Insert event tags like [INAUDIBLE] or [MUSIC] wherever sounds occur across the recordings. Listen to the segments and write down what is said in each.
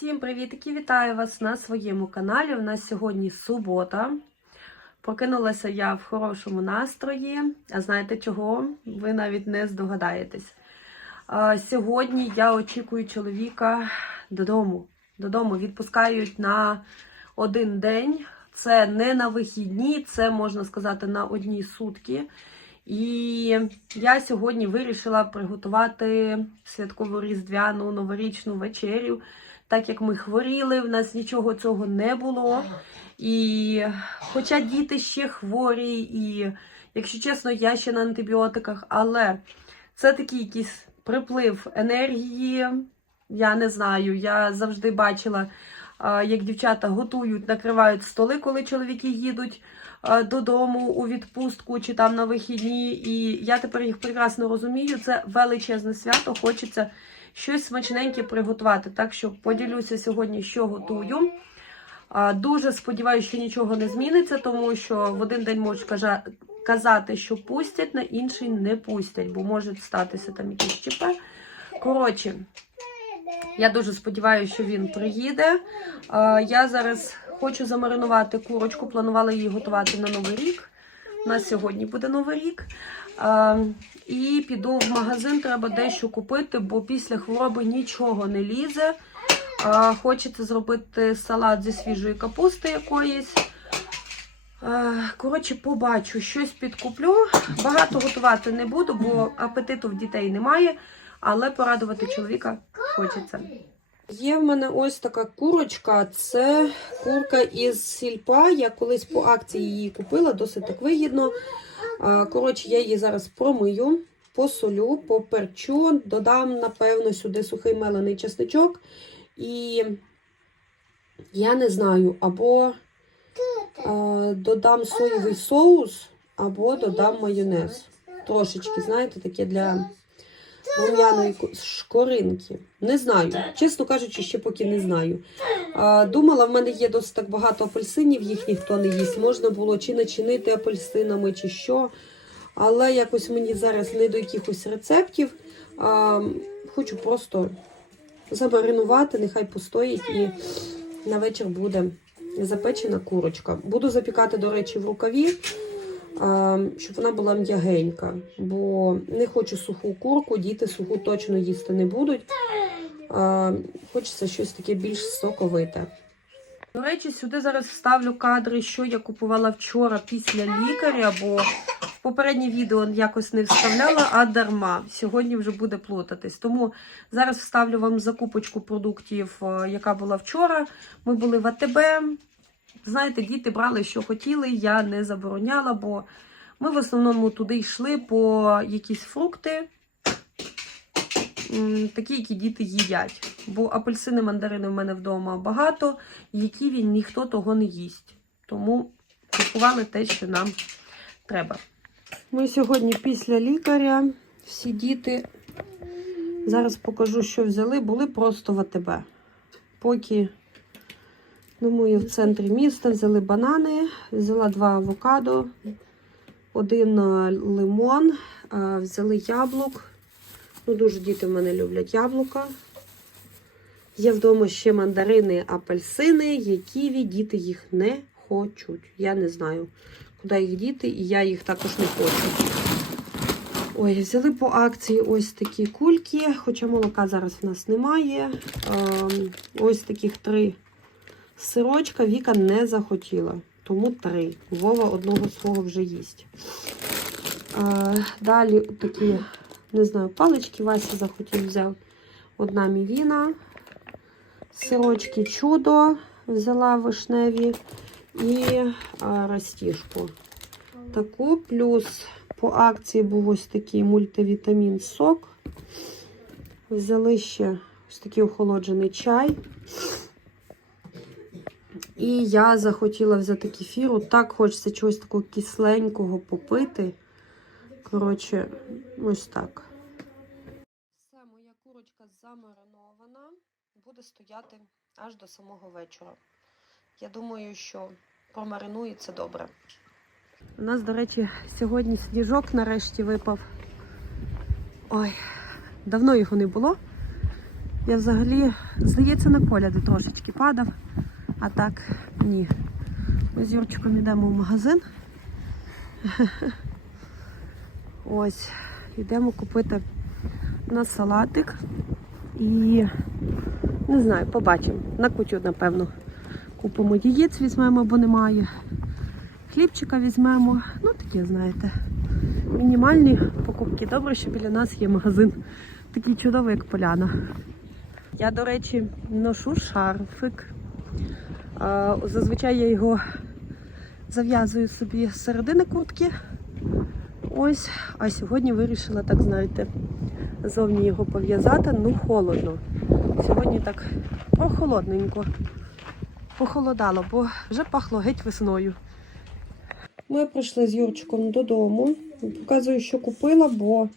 Всім привітки! Вітаю вас на своєму каналі. У нас сьогодні субота. Прокинулася я в хорошому настрої. А знаєте чого? Ви навіть не здогадаєтесь. Сьогодні я очікую чоловіка додому. Додому відпускають на один день. Це не на вихідні, це можна сказати на одні сутки. І я сьогодні вирішила приготувати святкову різдвяну новорічну вечерю. Так як ми хворіли, в нас нічого цього не було. І хоча діти ще хворі, і, якщо чесно, я ще на антибіотиках, але це такий якийсь приплив енергії. Я не знаю. Я завжди бачила, як дівчата готують, накривають столи, коли чоловіки їдуть додому у відпустку чи там на вихідні. І я тепер їх прекрасно розумію. Це величезне свято. Хочеться щось смачненьке приготувати. Так що поділюся сьогодні, що готую. Дуже сподіваюся, що нічого не зміниться, тому що в один день можуть казати, що пустять, на інший не пустять, бо може статися там якісь ЧП. Коротше, я дуже сподіваюся, що він приїде. Я зараз хочу замаринувати курочку, планувала її готувати на Новий рік. У нас сьогодні буде Новий рік. А, І піду в магазин, треба дещо купити, бо після хвороби нічого не лізе. А, Хочеться зробити салат зі свіжої капусти якоїсь. А, Коротше, побачу, щось підкуплю. Багато готувати не буду, бо апетиту в дітей немає, але порадувати чоловіка хочеться. Є в мене ось така курочка. Це курка із сільпа. Я колись по акції її купила, досить так вигідно. Коротше, я її зараз промию, посолю, поперчу, додам, напевно, сюди сухий мелений чесничок. І я не знаю, або додам соєвий соус, або додам майонез. Трошечки, знаєте, таке для рум'яної шкоринки. Не знаю. Чесно кажучи, ще поки не знаю. А, думала, в мене є досить так багато апельсинів, їх ніхто не їсть. Можна було чи начинити апельсинами, чи що. Але якось мені зараз не до якихось рецептів. А, хочу просто замаринувати, нехай постоїть і на вечір буде запечена курочка. Буду запікати, до речі, в рукаві, щоб вона була м'ягенька, бо не хочу суху курку, діти суху точно їсти не будуть. Хочеться щось таке більш соковите. До речі, сюди зараз вставлю кадри, що я купувала вчора після лікаря, бо в попереднє відео якось не вставляла, а дарма. Сьогодні вже буде плутатись. Тому зараз вставлю вам закупочку продуктів, е, яка була вчора. Ми були в АТБ. Знаєте, діти брали, що хотіли, я не забороняла, бо ми в основному туди йшли по якісь фрукти, такі, які діти їдять. Бо апельсини, мандарини в мене вдома багато, які він ніхто того не їсть. Тому купували те, що нам треба. Ми сьогодні після лікаря, всі діти, зараз покажу, що взяли, були просто в АТБ. Поки, думаю, в центрі міста взяли банани, взяла два авокадо, один е, лимон, е, взяли яблук. Ну, дуже діти в мене люблять яблука. Є вдома ще мандарини, апельсини, які діти їх не хочуть. Я не знаю, куди їх діти, і я їх також не хочу. Ой, взяли по акції ось такі кульки, хоча молока зараз в нас немає. Ем, ось таких три сирочка Віка не захотіла, тому три. Вова одного свого вже їсть. Е, далі такі, не знаю, палички Вася захотів взяв. Одна мівіна, сирочки чудо взяла вишневі і а, растіжку. Таку плюс по акції був ось такий мультивітамін сок. Взяли ще ось такий охолоджений чай. І я захотіла взяти кефіру. Так хочеться чогось такого кисленького попити. Коротше, ось так. Все, моя курочка замаринована. Буде стояти аж до самого вечора. Я думаю, що промаринується добре. У нас, до речі, сьогодні сніжок нарешті випав. Ой, давно його не було. Я взагалі, здається, на коляди трошечки падав, а так ні. Ми з Юрчиком йдемо в магазин. [LAUGHS] Ось, йдемо купити на салатик і не знаю, побачимо. На кучу, напевно. Купимо яєць, візьмемо, бо немає. Хлібчика візьмемо. Ну, такі, знаєте, мінімальні покупки. Добре, що біля нас є магазин. Такий чудовий, як поляна. Я, до речі, ношу шарфик. Зазвичай я його зав'язую собі з середини куртки. Ось, а сьогодні вирішила, так знаєте, зовні його пов'язати. Ну, холодно. Сьогодні так прохолодненько. Похолодало, бо вже пахло геть весною. Ми прийшли з Юрчиком додому. Показую, що купила, бо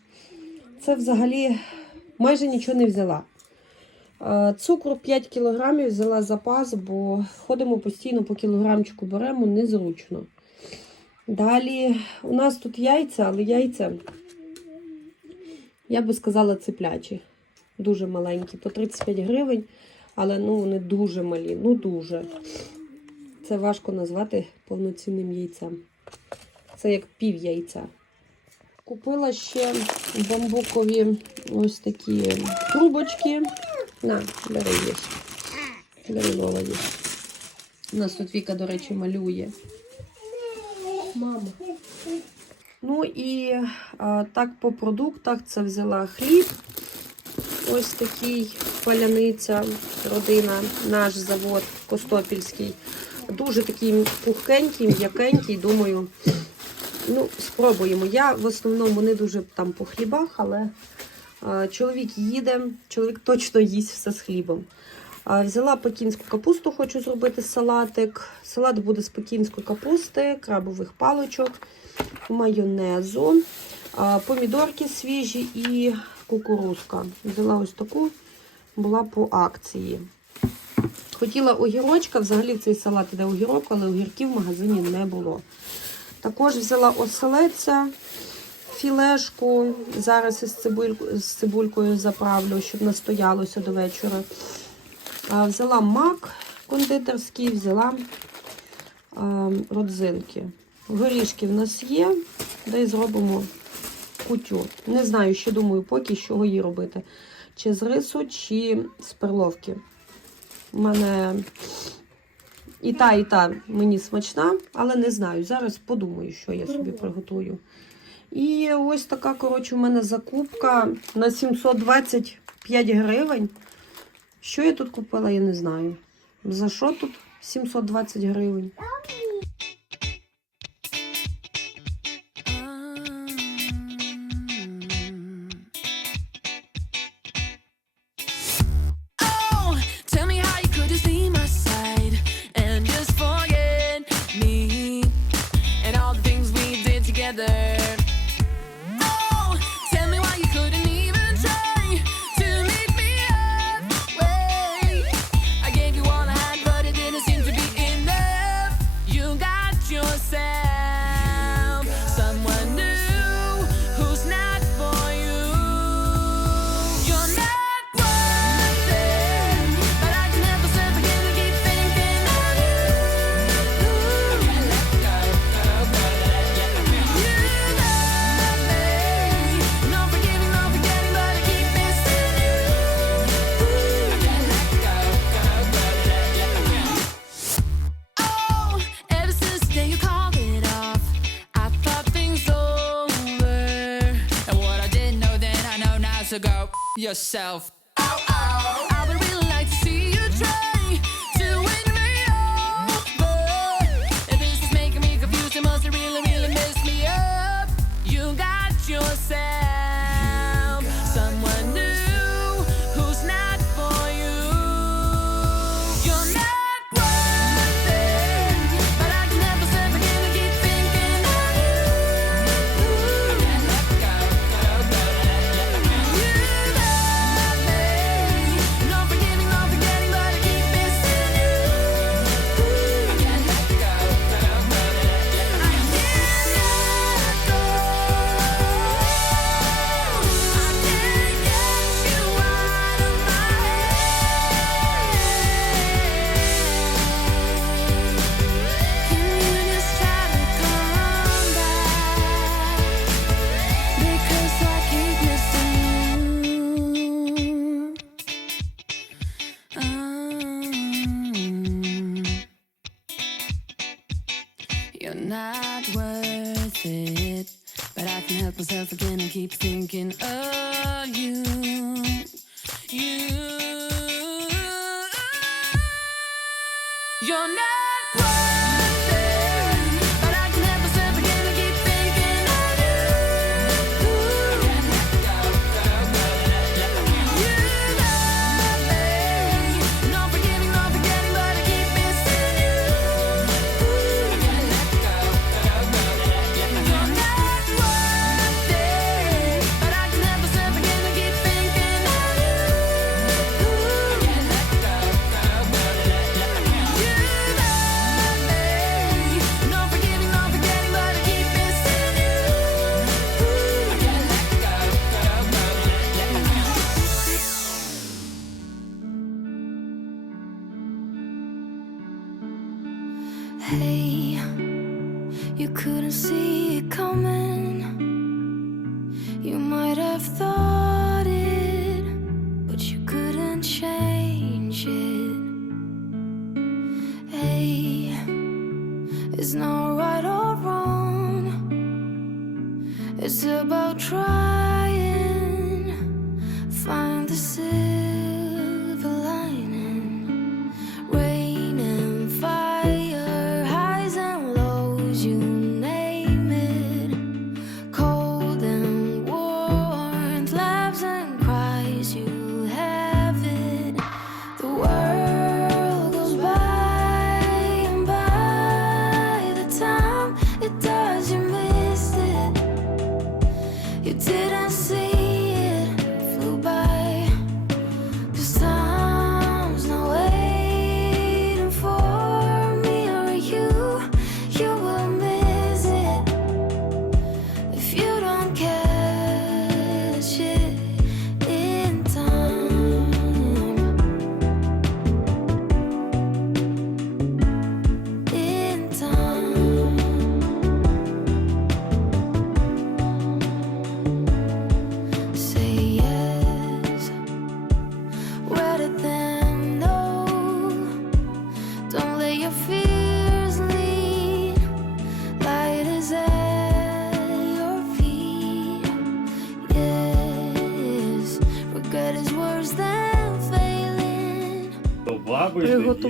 це взагалі майже нічого не взяла. Е, Цукру 5 кг взяла запас, бо ходимо постійно по кілограмчику беремо, незручно. Далі у нас тут яйця, але яйця, я би сказала, циплячі. Дуже маленькі, по 35 гривень, але ну, вони дуже малі, ну дуже. Це важко назвати повноцінним яйцем. Це як пів яйця. Купила ще бамбукові ось такі трубочки. На, бери їж. Бери Вова їж. У нас тут Віка, до речі, малює. Мама. Ну і а, так по продуктах це взяла хліб. Ось такий паляниця, родина, наш завод Костопільський. Дуже такий пухкенький, м'якенький, думаю, ну, спробуємо. Я в основному не дуже там по хлібах, але чоловік їде, чоловік точно їсть все з хлібом. Взяла пекінську капусту, хочу зробити салатик. Салат буде з пекінської капусти, крабових паличок, майонезу, помідорки свіжі і кукурузка. Взяла ось таку, була по акції. Хотіла огірочка, взагалі цей салат іде огірок, але огірків в магазині не було. Також взяла оселеця, філешку. Зараз із, цибуль... з цибулькою заправлю, щоб настоялося до вечора. Взяла мак кондитерський, взяла родзинки. Горішки в нас є, де зробимо кутю. Не знаю, ще думаю, поки з чого її робити. Чи з рису, чи з перловки. У мене і та, і та мені смачна, але не знаю. Зараз подумаю, що я собі приготую. І ось така, коротше, у мене закупка на 725 гривень. Що я тут купила, я не знаю. За що тут 720 гривень? Yourself. It's right or wrong. It's about trying, find the silver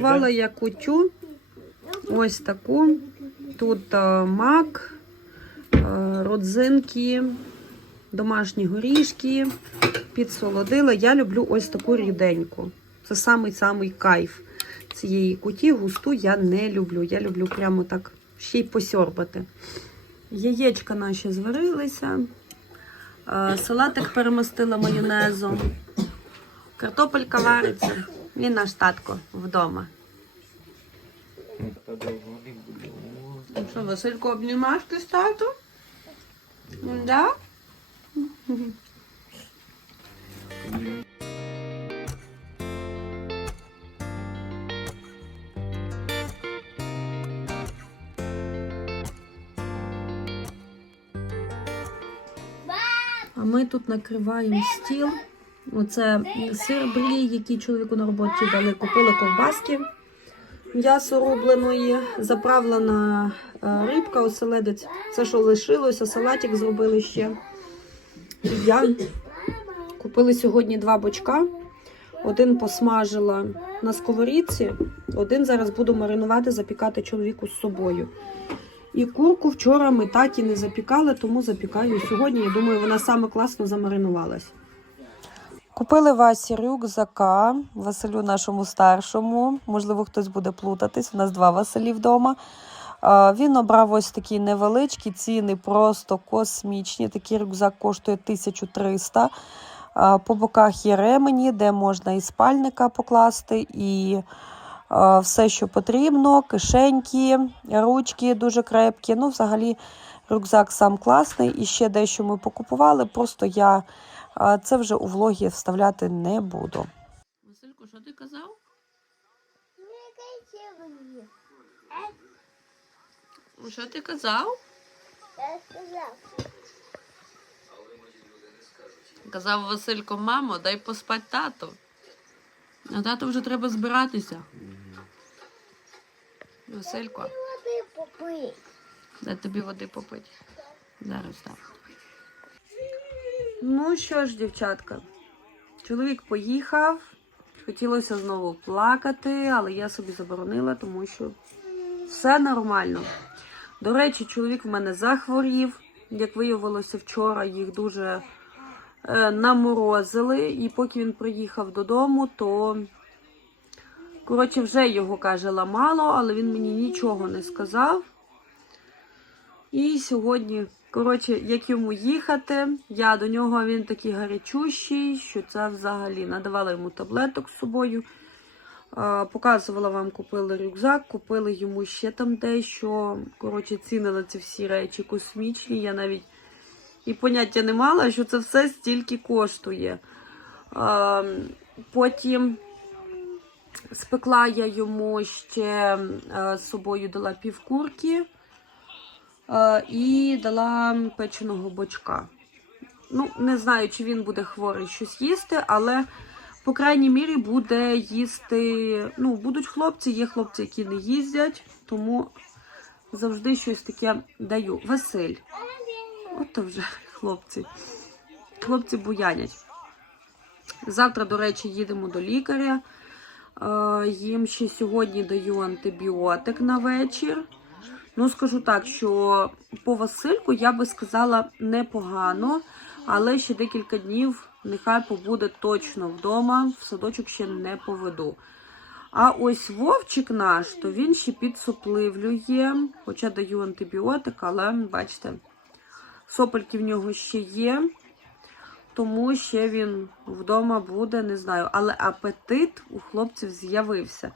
Приготувала я кутю. Ось таку. Тут е, мак, е, родзинки, домашні горішки, підсолодила. Я люблю ось таку ріденьку. Це самий-самий кайф цієї куті. Густу я не люблю. Я люблю прямо так ще й посьорбати. Яєчка наші зварилися. Е, Салатик перемастила майонезом. Картопелька вариться. І наш татко вдома. Що, Василько, обнімаш ти з тату? Да? А ми тут накриваємо стіл. Оце сир брі, який чоловіку на роботі дали. Купили ковбаски м'ясо рубленої, заправлена е, рибка, оселедець. Все, що лишилося, салатик зробили ще. Я купили сьогодні два бочка. Один посмажила на сковорідці, один зараз буду маринувати, запікати чоловіку з собою. І курку вчора ми таті не запікали, тому запікаю сьогодні. Я думаю, вона саме класно замаринувалась. Купили Васі рюкзака, Василю нашому старшому. Можливо, хтось буде плутатись. У нас два Василі вдома. Він обрав ось такі невеличкі ціни, просто космічні. Такий рюкзак коштує 1300. По боках є ремені, де можна і спальника покласти, і все, що потрібно. Кишеньки, ручки дуже крепкі. Ну, взагалі, рюкзак сам класний. І ще дещо ми покупували. Просто я це вже у влогі вставляти не буду. Василько, що ти казав? Що ти казав? Казав Василько, мамо, дай поспати тату. А тату вже треба збиратися. Василько, Дай тобі води попити. Зараз так. Ну що ж, дівчатка, чоловік поїхав. Хотілося знову плакати, але я собі заборонила, тому що все нормально. До речі, чоловік в мене захворів. Як виявилося вчора, їх дуже е, наморозили. І поки він приїхав додому, то коротше вже його каже ламало, але він мені нічого не сказав. І сьогодні, коротше, як йому їхати, я до нього він такий гарячущий, що це взагалі надавала йому таблеток з собою. Показувала вам, купили рюкзак, купили йому ще там дещо. Коротше, ціни на ці всі речі космічні. Я навіть і поняття не мала, що це все стільки коштує. Потім спекла я йому ще е, з собою дала півкурки і дала печеного бочка. Ну, не знаю, чи він буде хворий щось їсти, але, по крайній мірі, буде їсти. Ну, будуть хлопці, є хлопці, які не їздять, тому завжди щось таке даю. Василь. От то вже хлопці. Хлопці буянять. Завтра, до речі, їдемо до лікаря. Е, Їм ще сьогодні даю антибіотик на вечір. Ну, скажу так, що по Васильку я би сказала непогано, але ще декілька днів нехай побуде точно вдома, в садочок ще не поведу. А ось Вовчик наш, то він ще підсопливлює, хоча даю антибіотик, але бачите, сопельки в нього ще є, тому ще він вдома буде, не знаю. Але апетит у хлопців з'явився.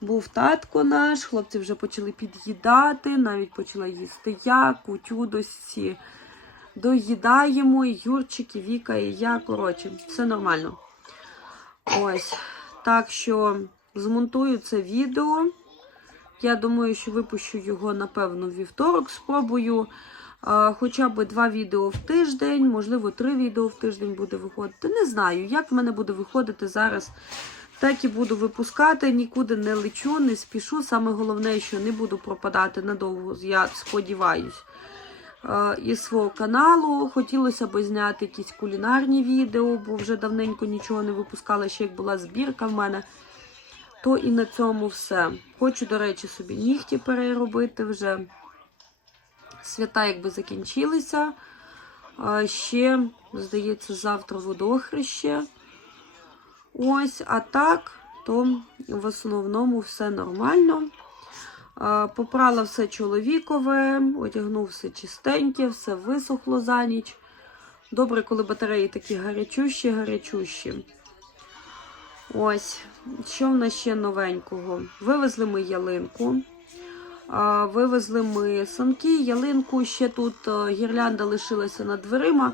Був татко наш, хлопці вже почали під'їдати, навіть почала їсти я, кутю досі. Доїдаємо, і Юрчик, і Віка, і я. Коротше, все нормально. Ось. Так що змонтую це відео. Я думаю, що випущу його, напевно, вівторок. Спробую хоча б два відео в тиждень, можливо, три відео в тиждень буде виходити. Не знаю, як в мене буде виходити зараз. Так і буду випускати, нікуди не лечу, не спішу. Саме головне, що не буду пропадати надовго, я сподіваюсь, е, із свого каналу. Хотілося б зняти якісь кулінарні відео, бо вже давненько нічого не випускала, ще як була збірка в мене. То і на цьому все. Хочу, до речі, собі нігті переробити вже. Свята якби закінчилися. Ще, здається, завтра водохреще. Ось, а так, то в основному все нормально. Попрала все чоловікове, одягнув все чистеньке, все висохло за ніч. Добре, коли батареї такі гарячущі, гарячущі. Ось, що в нас ще новенького? Вивезли ми ялинку. Вивезли ми санки, ялинку. Ще тут е, гірлянда лишилася над дверима.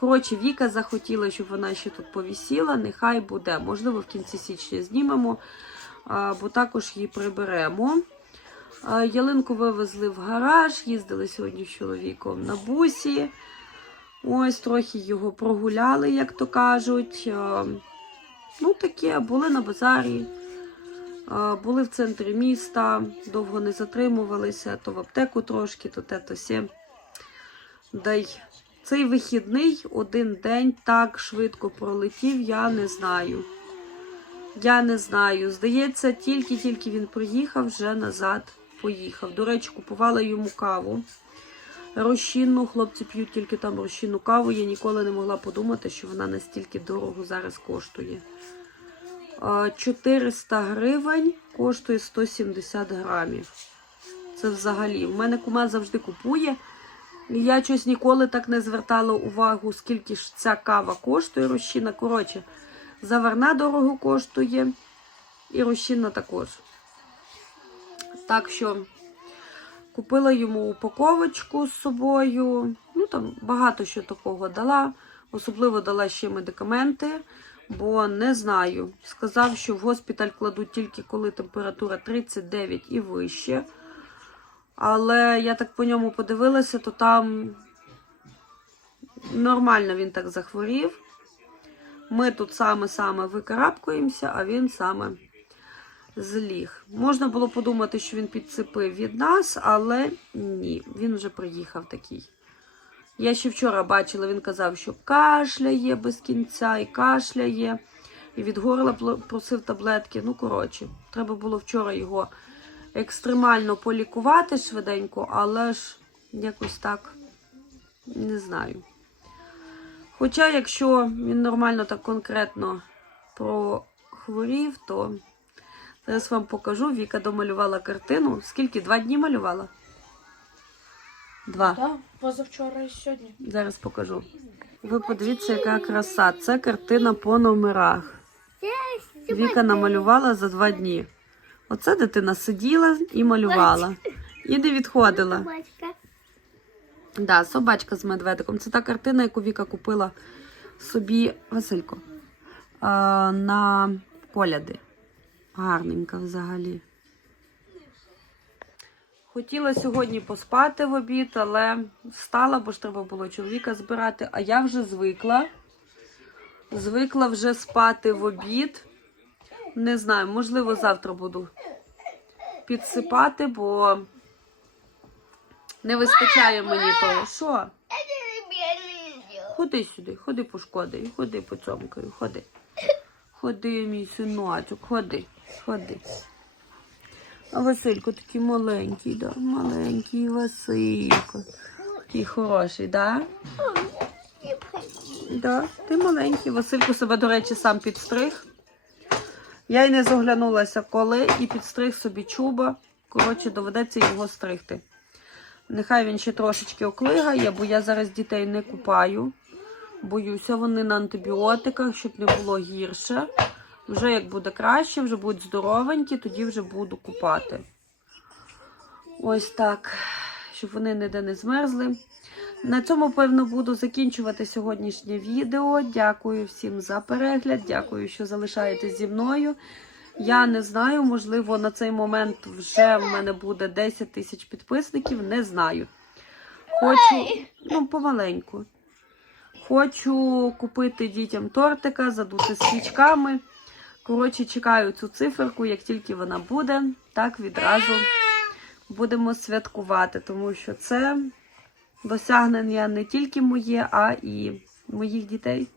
Коротше, Віка захотіла, щоб вона ще тут повісіла. Нехай буде. Можливо, в кінці січня знімемо, бо також її приберемо. Ялинку вивезли в гараж, їздили сьогодні з чоловіком на бусі. Ось трохи його прогуляли, як то кажуть. Ну, таке, були на базарі. Були в центрі міста, довго не затримувалися, то в аптеку трошки, то те, то сє. Дай цей вихідний один день так швидко пролетів, я не знаю. Я не знаю. Здається, тільки-тільки він приїхав, вже назад поїхав. До речі, купувала йому каву. Розчинну, хлопці п'ють тільки там розчинну каву. Я ніколи не могла подумати, що вона настільки дорого зараз коштує. Е, 400 гривень коштує 170 грамів. Це взагалі. У мене кума завжди купує. Я щось ніколи так не звертала увагу, скільки ж ця кава коштує розчина. Коротше, заварна дорого коштує і розчинна також. Так що купила йому упаковочку з собою. Ну там багато що такого дала. Особливо дала ще медикаменти, бо не знаю. Сказав, що в госпіталь кладуть тільки коли температура 39 і вище. Але я так по ньому подивилася, то там нормально він так захворів. Ми тут саме-саме викарабкуємося, а він саме зліг. Можна було подумати, що він підцепив від нас, але ні, він вже приїхав такий. Я ще вчора бачила, він казав, що кашляє без кінця і кашляє. І від горла просив таблетки. Ну, коротше, треба було вчора його екстремально полікувати швиденько, але ж якось так не знаю. Хоча, якщо він нормально так конкретно прохворів, то зараз вам покажу. Віка домалювала картину. Скільки? Два дні малювала? Два. Так, позавчора і сьогодні. Зараз покажу. Ви подивіться, яка краса. Це картина по номерах. Віка намалювала за два дні. Оце дитина сиділа і малювала. І не відходила. Собачка. Да, собачка з медведиком. Це та картина, яку Віка купила собі Василько. На поляди. Гарненька взагалі. Хотіла сьогодні поспати в обід, але встала, бо ж треба було чоловіка збирати, а я вже звикла. Звикла вже спати в обід. Не знаю, можливо, завтра буду підсипати, бо не вистачає мені того. Що? Ходи сюди, ходи пошкодою, ходи по цьомкою, ходи. Ходи, мій синочок, ходи, ходи. А Василько такий маленький, да? Маленький Василько. Такий хороший, да? Да, ти маленький. Василько себе, до речі, сам підстриг. Я й не заглянулася коли і підстриг собі чуба. Коротше, доведеться його стригти. Нехай він ще трошечки оклигає, бо я зараз дітей не купаю. Боюся, вони на антибіотиках, щоб не було гірше. Вже як буде краще, вже будуть здоровенькі, тоді вже буду купати. Ось так, щоб вони ніде не змерзли. На цьому, певно, буду закінчувати сьогоднішнє відео. Дякую всім за перегляд. Дякую, що залишаєтесь зі мною. Я не знаю, можливо, на цей момент вже в мене буде 10 тисяч підписників, не знаю. Хочу, ну, помаленьку. Хочу купити дітям тортика, задути свічками. Коротше, чекаю цю циферку, як тільки вона буде, так відразу будемо святкувати, тому що це досягнення не тільки моє, а і моїх дітей.